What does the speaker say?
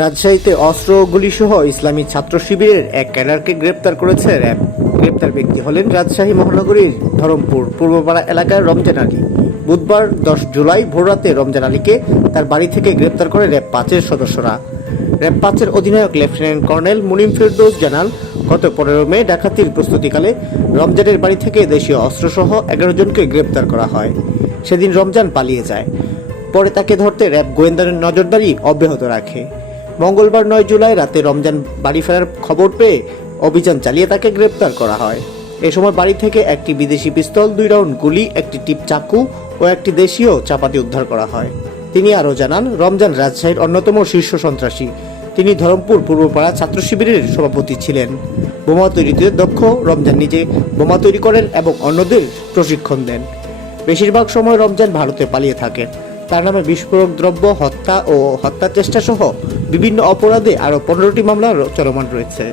রাজশাহীতে অস্ত্র গুলিসহ ইসলামী ছাত্র শিবিরের এক ক্যাডারকে গ্রেপ্তার করেছে র্যাব। গ্রেপ্তার ব্যক্তি হলেন রাজশাহী মহানগরীর ধরমপুর, পূর্বপাড়া এলাকার রমজান আলী। বুধবার দশ জুলাই ভোররাতে রমজান আলীকে তার বাড়ি থেকে গ্রেপ্তার করে র্যাব পাঁচের সদস্যরা। র্যাব পাঁচের অধিনায়ক লেফটেন্যান্ট কর্নেল মুনিম ফেরদৌস জানান, গত পনেরো মে ডাকাতির প্রস্তুতিকালে রমজানের বাড়ি থেকে দেশীয় অস্ত্রসহ এগারো জনকে গ্রেপ্তার করা হয়। সেদিন রমজান পালিয়ে যায়। পরে তাকে ধরতে র্যাব গোয়েন্দার নজরদারি অব্যাহত রাখে। মঙ্গলবার নয় জুলাই রাতে রমজান বাড়ি ফেরার খবর পেয়ে অভিযান চালিয়ে তাকে গ্রেপ্তার করা হয়। এ সময় বাড়ি থেকে একটি বিদেশি পিস্তল, দুই রাউন্ড গুলি, একটি টিপ চাকু ও একটি দেশীয় চাপাতি উদ্ধার করা হয়। তিনি আরও জানান, রমজান রাজশাহীর অন্যতম শীর্ষ সন্ত্রাসী। তিনি ধরমপুর পূর্বপাড়া ছাত্র শিবিরের সভাপতি ছিলেন। বোমা তৈরিতে দক্ষ, রমজান নিজে বোমা তৈরি করেন এবং অন্যদের প্রশিক্ষণ দেন। বেশিরভাগ সময় রমজান ভারতে পালিয়ে থাকেন। তার নামে বিস্ফোরক দ্রব্য, হত্যা ও হত্যা চেষ্টা সহ বিভিন্ন অপরাধে আরও পনেরোটি মামলার চলমান রয়েছে।